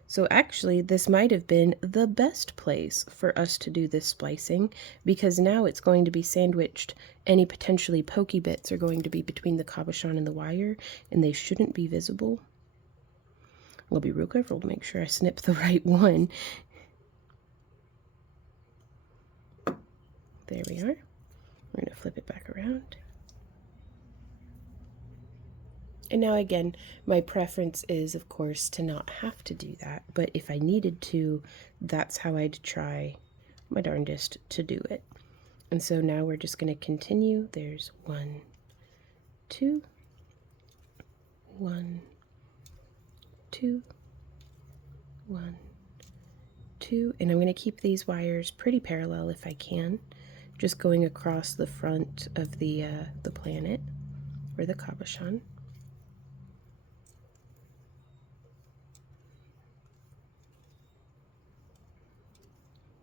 So actually this might have been the best place for us to do this splicing, because now it's going to be sandwiched. Any potentially pokey bits are going to be between the cabochon and the wire, and they shouldn't be visible. I'll be real careful to make sure I snip the right one. There we are. We're going to flip it back around. And now again, my preference is, of course, to not have to do that. But if I needed to, that's how I'd try my darndest to do it. And so now we're just going to continue. There's 1, 2, 1, 2, 1, 2. And I'm going to keep these wires pretty parallel if I can, just going across the front of the planet, or the cabochon.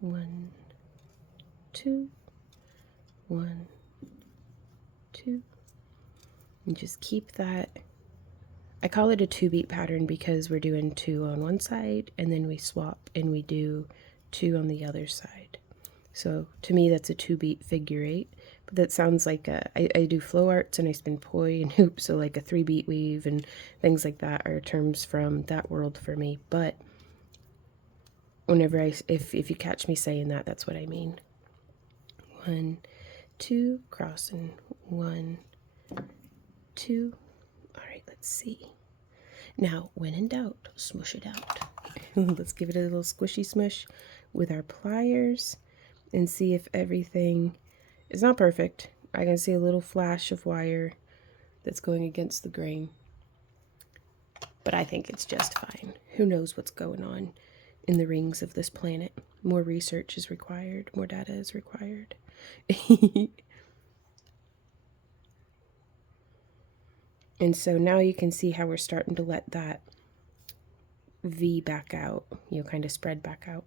1, 2, 1, 2, and just keep that. I call it a 2-beat pattern because we're doing 2 on one side and then we swap and we do 2 on the other side. So to me that's a 2-beat figure 8, that sounds like I do flow arts and I spin poi and hoops, so like a 3-beat weave and things like that are terms from that world for me. But whenever if you catch me saying that, that's what I mean. 1, 2, cross, and 1, 2. All right, let's see. Now, when in doubt, smush it out. Let's give it a little squishy smush with our pliers and see if everything is not perfect. I can see a little flash of wire that's going against the grain, but I think it's just fine. Who knows what's going on in the rings of this planet? More research is required, more data is required. And so now you can see how we're starting to let that V back out, kind of spread back out.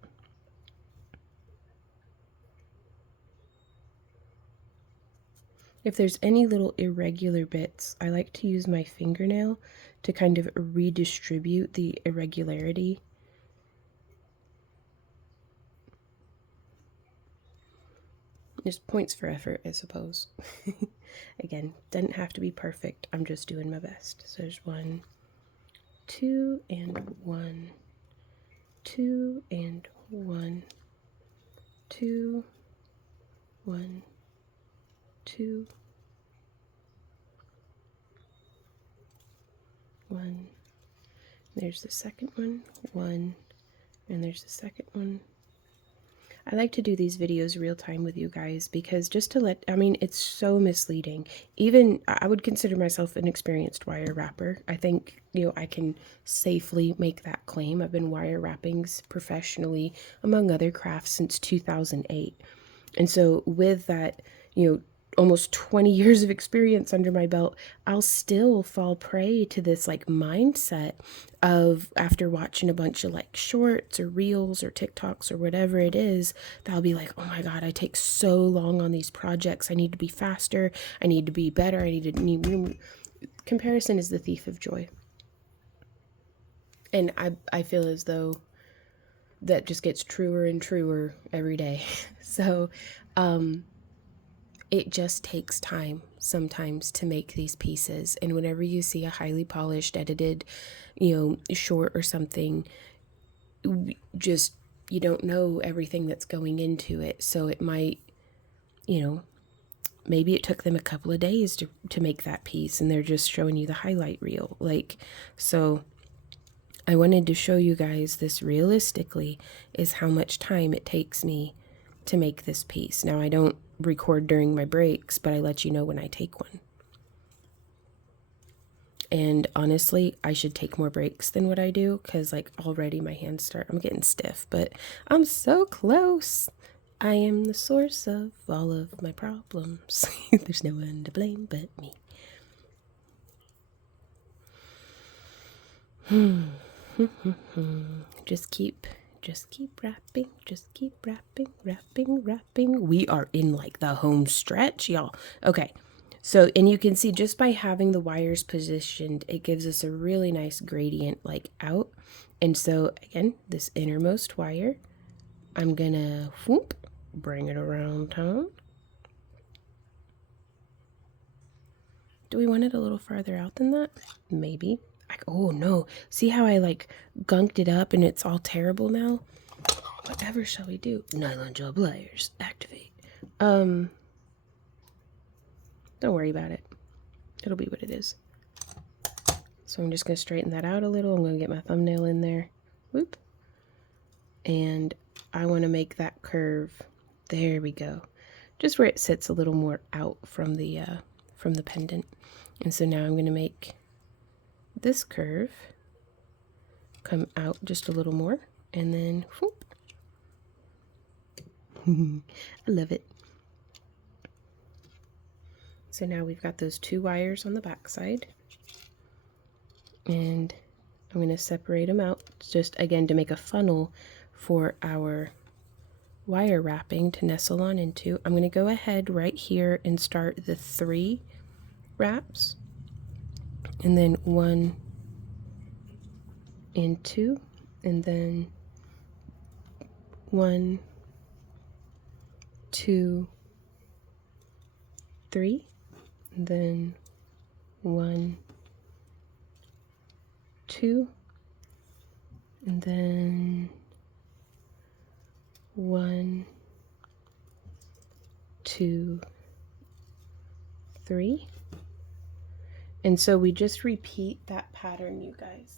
If there's any little irregular bits, I like to use my fingernail to kind of redistribute the irregularity. Just points for effort, I suppose. Again, doesn't have to be perfect. I'm just doing my best. So there's 1, 2, and 1, 2, and 1, 2, 1, 2, 1. There's the second one, 1, and there's the second one. I like to do these videos real time with you guys because just to it's so misleading. Even I would consider myself an experienced wire wrapper. I think, I can safely make that claim. I've been wire wrapping professionally, among other crafts, since 2008. And so with that, almost 20 years of experience under my belt, I'll still fall prey to this like mindset of, after watching a bunch of like shorts or reels or TikToks or whatever it is, that I'll be like, oh my God, I take so long on these projects. I need to be faster. I need to be better. Comparison is the thief of joy. And I feel as though that just gets truer and truer every day. So, it just takes time sometimes to make these pieces. And whenever you see a highly polished, edited, short or something, you don't know everything that's going into it. So it might, maybe it took them a couple of days to make that piece and they're just showing you the highlight reel. So I wanted to show you guys this realistically is how much time it takes me to make this piece. Now, I don't record during my breaks, but I let you know when I take one. And honestly, I should take more breaks than what I do because already my hands I'm getting stiff, but I'm so close. I am the source of all of my problems. There's no one to blame but me. Just keep wrapping, wrapping. We are in the home stretch, y'all. Okay, so, and you can see just by having the wires positioned, it gives us a really nice gradient out. And so again, this innermost wire, I'm gonna bring it around town. Do we want it a little farther out than that? Maybe. Oh no, see how I gunked it up and it's all terrible now? Whatever shall we do? Nylon gel pliers, activate. Don't worry about it. It'll be what it is. So I'm just going to straighten that out a little. I'm going to get my thumbnail in there. Whoop. And I want to make that curve. There we go. Just where it sits a little more out from the pendant. And so now I'm going to make this curve come out just a little more, and then whoop. I love it. So now we've got those 2 wires on the back side, and I'm going to separate them out just again to make a funnel for our wire wrapping to nestle on into. I'm going to go ahead right here and start the 3 wraps, and then 1 and 2, and then 1, 2, 3, and then 1, 2, and then 1, 2, 3. And so we just repeat that pattern, you guys.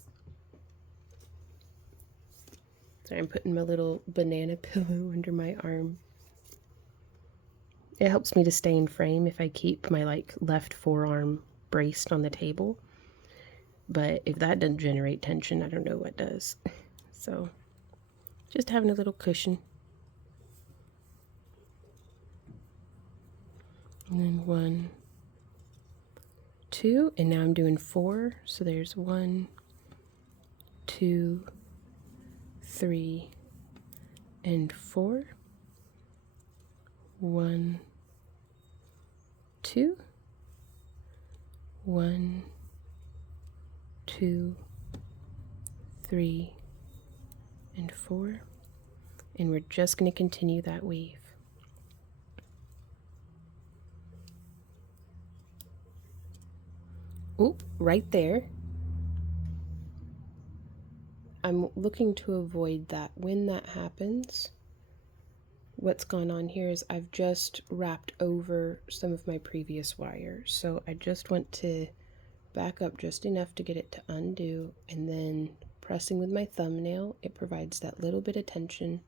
So I'm putting my little banana pillow under my arm. It helps me to stay in frame if I keep my like left forearm braced on the table. But if that doesn't generate tension, I don't know what does. So just having a little cushion. And then 1, 2, and now I'm doing 4. So there's 1, 2, 3, and 4. 1, 2, 1, 2, 3, and 4. And we're just going to continue that weave. Oh, right there. I'm looking to avoid that. When that happens, what's gone on here is I've just wrapped over some of my previous wire. So I just want to back up just enough to get it to undo, and then pressing with my thumbnail, it provides that little bit of tension.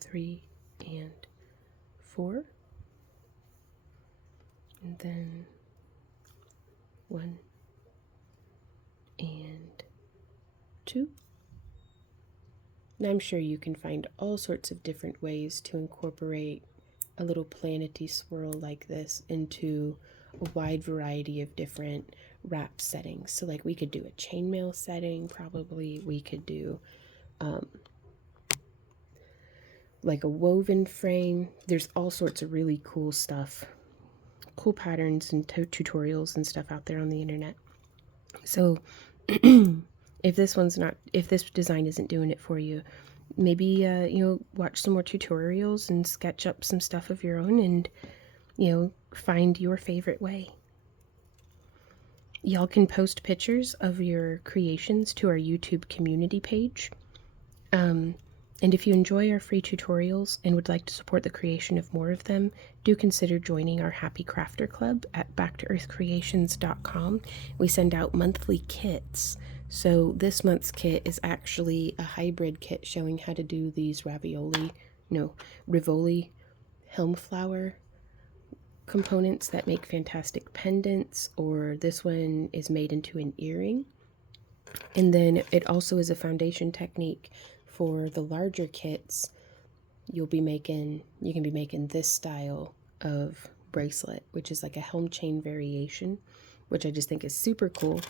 3 and 4. And then 1 and 2. Now I'm sure you can find all sorts of different ways to incorporate a little planety swirl like this into a wide variety of different wrap settings. So like we could do a chainmail setting, probably we could do like a woven frame. There's all sorts of really cool stuff, cool patterns and tutorials and stuff out there on the internet. So if this design isn't doing it for you, maybe watch some more tutorials and sketch up some stuff of your own, and find your favorite way. Y'all can post pictures of your creations to our YouTube community page. And if you enjoy our free tutorials and would like to support the creation of more of them, do consider joining our Happy Crafter Club at backtoearthcreations.com. We send out monthly kits. So this month's kit is actually a hybrid kit showing how to do these Rivoli helm flower components that make fantastic pendants, or this one is made into an earring. And then it also is a foundation technique for the larger kits. You can be making this style of bracelet, which is like a helm chain variation, which I just think is super cool.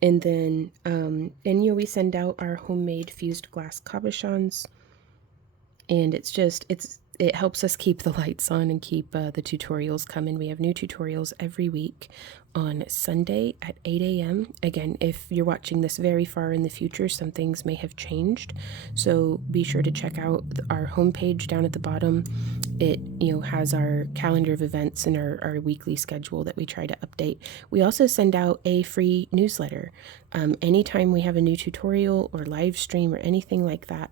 And then we send out our homemade fused glass cabochons, and it helps us keep the lights on and keep the tutorials coming. We have new tutorials every week on Sunday at 8 a.m. Again, if you're watching this very far in the future, some things may have changed. So be sure to check out our homepage down at the bottom. It has our calendar of events and our weekly schedule that we try to update. We also send out a free newsletter. Anytime we have a new tutorial or live stream or anything like that,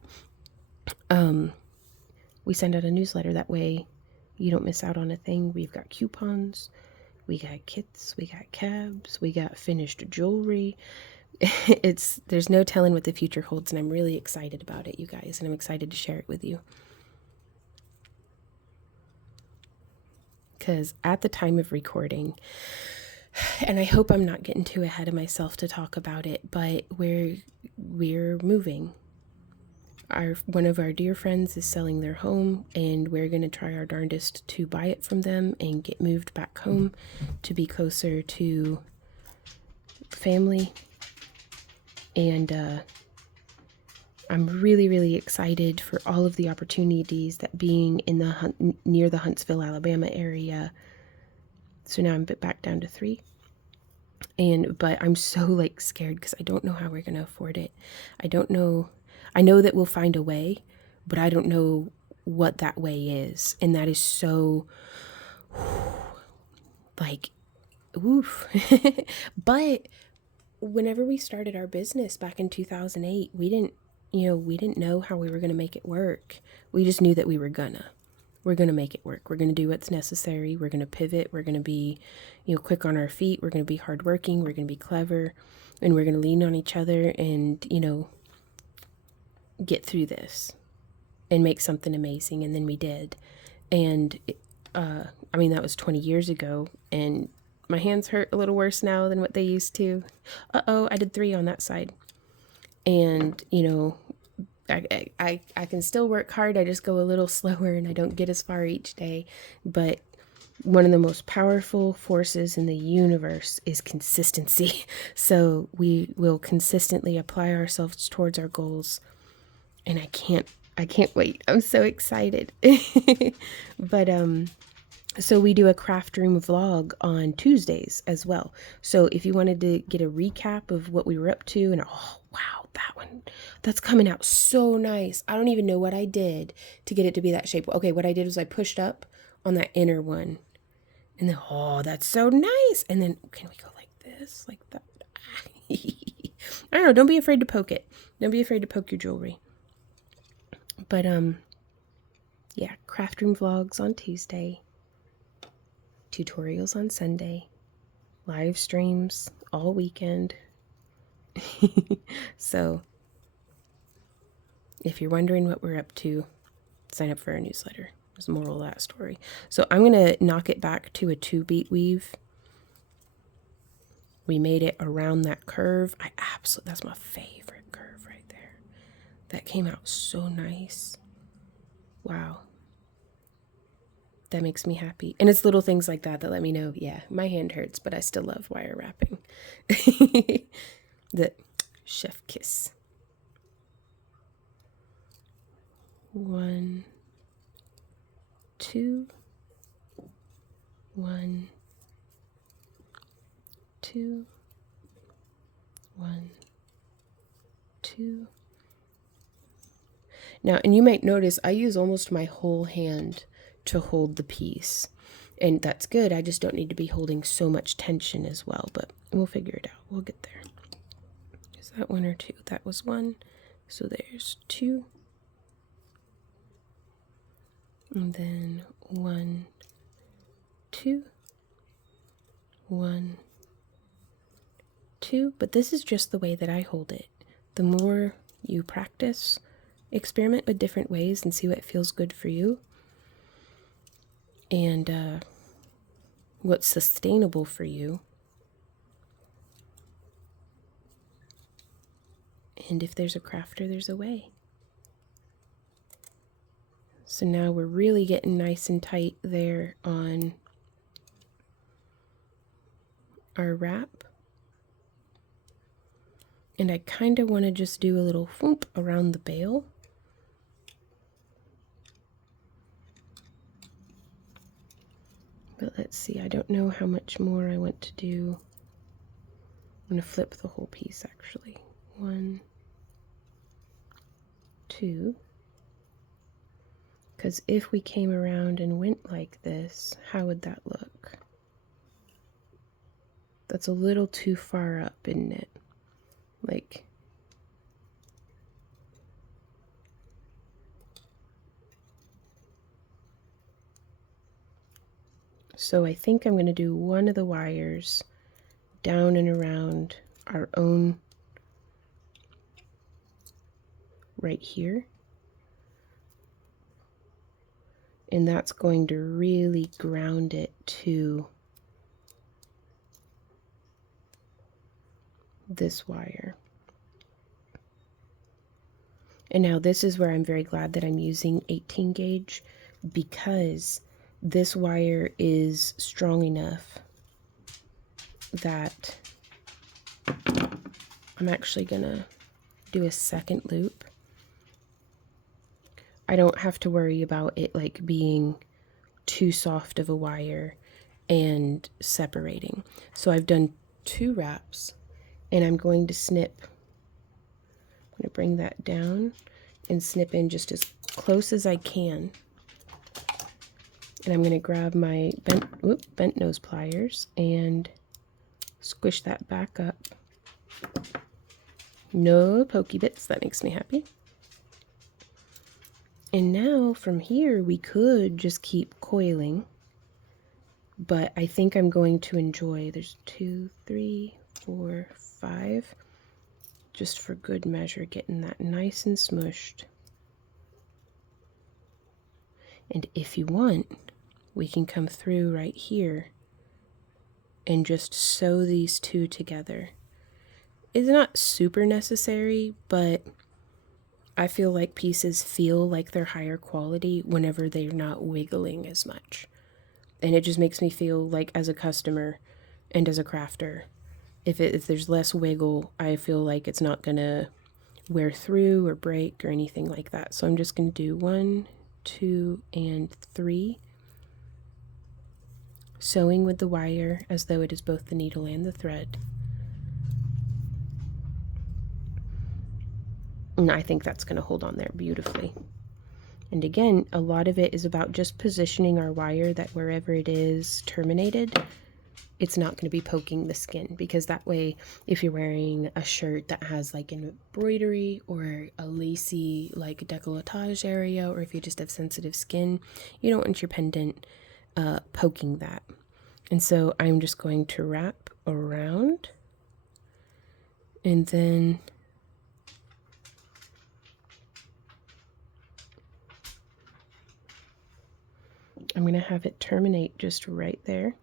we send out a newsletter. That way you don't miss out on a thing. We've got coupons, we got kits, we got cabs, we got finished jewelry. There's no telling what the future holds, and I'm really excited about it, you guys, and I'm excited to share it with you. Because at the time of recording, and I hope I'm not getting too ahead of myself to talk about it, but we're moving. One of our dear friends is selling their home, and we're going to try our darndest to buy it from them and get moved back home to be closer to family. And I'm really, really excited for all of the opportunities that being in near the Huntsville, Alabama area. So now I'm back down to 3. But I'm so scared because I don't know how we're going to afford it. I don't know. I know that we'll find a way, but I don't know what that way is. And that is so like, oof. But whenever we started our business back in 2008, we didn't know how we were going to make it work. We just knew that we're going to make it work. We're going to do what's necessary. We're going to pivot. We're going to be, quick on our feet. We're going to be hardworking. We're going to be clever, and we're going to lean on each other and, get through this and make something amazing. And then we did. And, that was 20 years ago, and my hands hurt a little worse now than what they used to. I did 3 on that side. And, I can still work hard. I just go a little slower and I don't get as far each day. But one of the most powerful forces in the universe is consistency. So we will consistently apply ourselves towards our goals. And I can't wait. I'm so excited. But, so we do a craft room vlog on Tuesdays as well. So if you wanted to get a recap of what we were up to, and oh, wow, that's coming out so nice. I don't even know what I did to get it to be that shape. Okay, what I did was I pushed up on that inner one, and then, oh, that's so nice. And then, can we go like this, like that? I don't know. Don't be afraid to poke it. Don't be afraid to poke your jewelry. But, yeah, craft room vlogs on Tuesday. Tutorials on Sunday, live streams all weekend. So if you're wondering what we're up to, sign up for our newsletter. There's the moral of that story. So I'm going to knock it back to a 2-beat weave. We made it around that curve. That's my favorite curve right there. That came out so nice. Wow. That makes me happy. And it's little things like that let me know, yeah, my hand hurts, but I still love wire wrapping. The chef kiss. 1, 2, 1, 2, 1, 2. Now, and you might notice I use almost my whole hand to hold the piece, and that's good. I just don't need to be holding so much tension as well, but we'll figure it out. We'll get there. Is that 1 or 2? That was 1, so there's 2, and then 1, 2, 1, 2. But this is just the way that I hold it. The more you practice, experiment with different ways and see what feels good for you. And what's sustainable for you. And if there's a crafter, there's a way. So now we're really getting nice and tight there on our wrap. And I kind of want to just do a little whoop around the bail. But let's see, I don't know how much more I want to do. I'm going to flip the whole piece actually. 1, 2. Because if we came around and went like this, how would that look? That's a little too far up, isn't it? Like, so I think I'm going to do one of the wires down and around our own right here. And that's going to really ground it to this wire. And now this is where I'm very glad that I'm using 18 gauge, because this wire is strong enough that I'm actually gonna do a second loop. I don't have to worry about it like being too soft of a wire and separating. So I've done 2 wraps, and I'm going to snip. I'm going to bring that down and snip in just as close as I can. And I'm going to grab my bent nose pliers and squish that back up. No pokey bits, that makes me happy. And now from here we could just keep coiling, but I think I'm going to enjoy, there's 2, 3, 4, 5, just for good measure, getting that nice and smushed. And if you want, we can come through right here and just sew these two together. It's not super necessary, but I feel like pieces feel like they're higher quality whenever they're not wiggling as much. And it just makes me feel like, as a customer and as a crafter, if there's less wiggle, I feel like it's not gonna wear through or break or anything like that. So I'm just gonna do 1, 2, and 3, sewing with the wire as though it is both the needle and the thread. And I think that's gonna hold on there beautifully. And again, a lot of it is about just positioning our wire that wherever it is terminated, it's not going to be poking the skin, because that way, if you're wearing a shirt that has like an embroidery or a lacy like décolletage area, or if you just have sensitive skin, you don't want your pendant poking that. And so I'm just going to wrap around, and then I'm going to have it terminate just right there.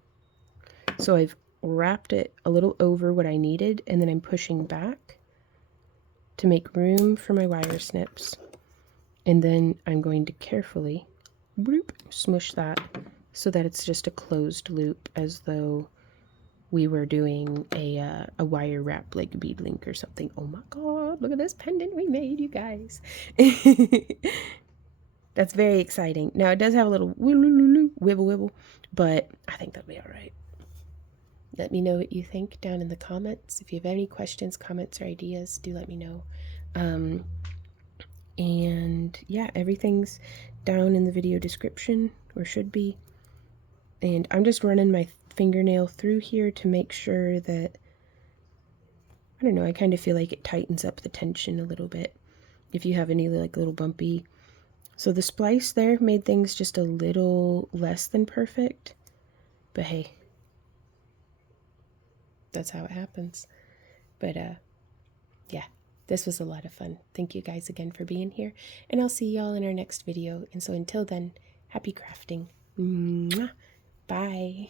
So I've wrapped it a little over what I needed, and then I'm pushing back to make room for my wire snips. And then I'm going to carefully smush that so that it's just a closed loop, as though we were doing a wire wrap, like bead link or something. Oh my god, look at this pendant we made, you guys. That's very exciting. Now it does have a little wibble, but I think that'll be all right. Let me know what you think down in the comments. If you have any questions, comments, or ideas, do let me know. And yeah, everything's down in the video description, or should be. And I'm just running my fingernail through here to make sure that, I don't know, I kind of feel like it tightens up the tension a little bit if you have any like little bumpy. So the splice there made things just a little less than perfect, but hey, that's how it happens. But yeah, this was a lot of fun. Thank you guys again for being here, and I'll see y'all in our next video. And so until then, happy crafting. Mwah. Bye.